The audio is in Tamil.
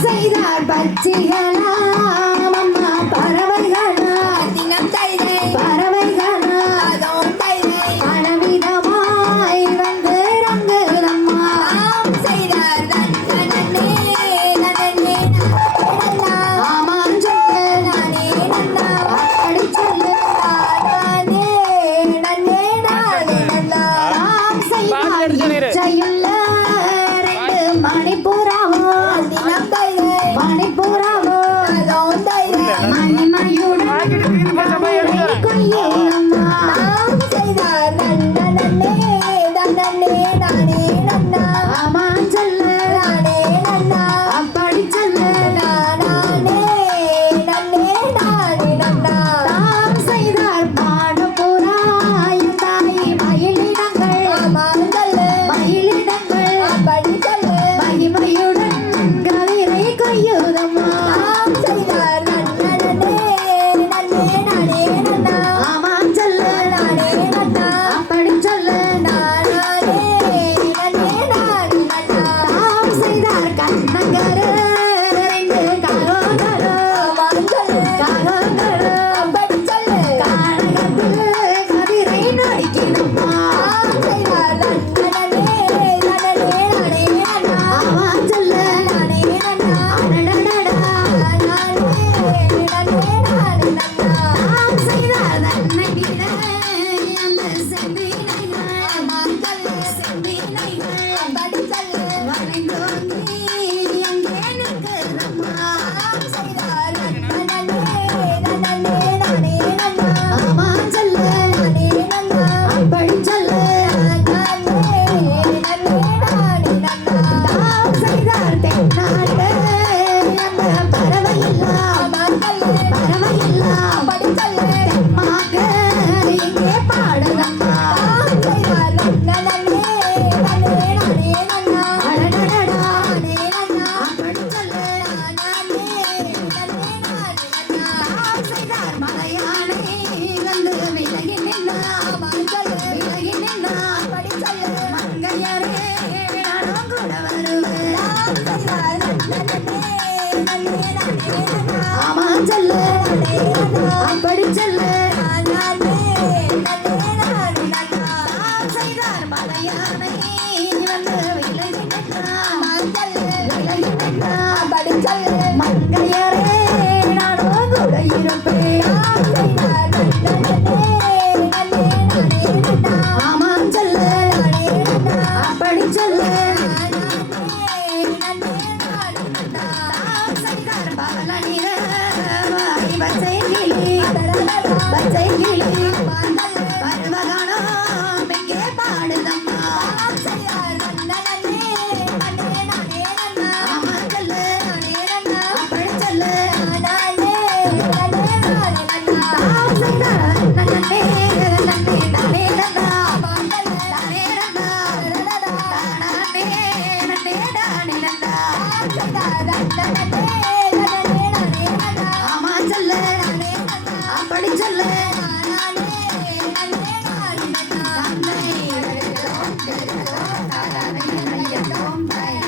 செய்தார் பச்சிகளாம் அம்மா பறவைகளா தினம் தைதை பறவைகளா தைதை பலவிதமாய் வந்து ரங்குதம்மா செய்தார் நன்னே நன்னே ஆமாம் சொல்லு நானே நன்னா அப்படி சொல்லு நானே நன்னே நானே நன்னா செய்தார் இச்சையுள்ள மணிப்புறாவோ மணிப்புறாவோ மணிமயுடன் கையோடம்மா செய்தார் நன்னே நன்னே நானே நன்னா ஆமாம் சொல்லு நானே நன்னா அப்படி சொல்லு நானே நன்னே நானே நன்னா தாம் செய்தார் பாடுபுறாய தாய் மயிலிடங்கள் ஆமாம் சொல்லு மயிலிடங்கள் அப்படி சொல்லு மகிமையுடன் கவிரை கையுதம்மா செய்தார் நன்னே நன்னே நானே நன்னா ஆமாம் சொல்லு நானே நன்னா அப்படி சொல்லு நானே நன்னே நானே நன்னா தாம் செய்தார் கண்ணங்கரு ரெண்டு காகோங்கரு ஆமாம் சொல்லு காகோங்கரு அப்படி சொல்லு கானகத்தில் கதிரை நடிக்கணுமா செய்தார் நன்னே நானே நன்னா ஆமாம் சொல்லு நானே நன்னா அடடடடா நானே நானே நன்னா தாம் செய்தார் நன்னகிட அந்த செந்தினைகள் ஆமாம் சொல்லு செந்தினைகள் அப்படி சொல்லு வளைந்தோங்கி எங்கே நிற்குதம்மா செய்தார் நன்னே நானே நன்னா ஆமாம் சொல்லு நானே நன்னா அப்படி சொல்லு நானே நானே நன்னா தாம் செய்தார் தென்னாட்டு அந்த பறவையில்லா பறவையில்லா அப்படி சொல்லு தெம்மாக இங்கே பாடுதம்மா செய்தார் நன்னே நானே நன்னா அடடடடா நானே நன்னா அப்படி சொல்லு நானே நானே நன்னா தாம் செய்தார் மலையானை வந்து விலகி நின்னா ஆமாம் சொல்லு விலகி நின்னா அப்படி சொல்லு மங்கையரே நானும் கூட வருவேன் ஆமாம் சொல்லு அப்படி சொல்லு தாம் செய்தார் மலையானை வந்து விலகி நின்னா விலகி நின்னா அப்படி சொல்லு மங்கையரே நானும் கூட இருப்பேன் ஆமாம் சொல்லு அப்படி சொல்லு தாம் செய்தார் பவள நிற பச்சை கிளி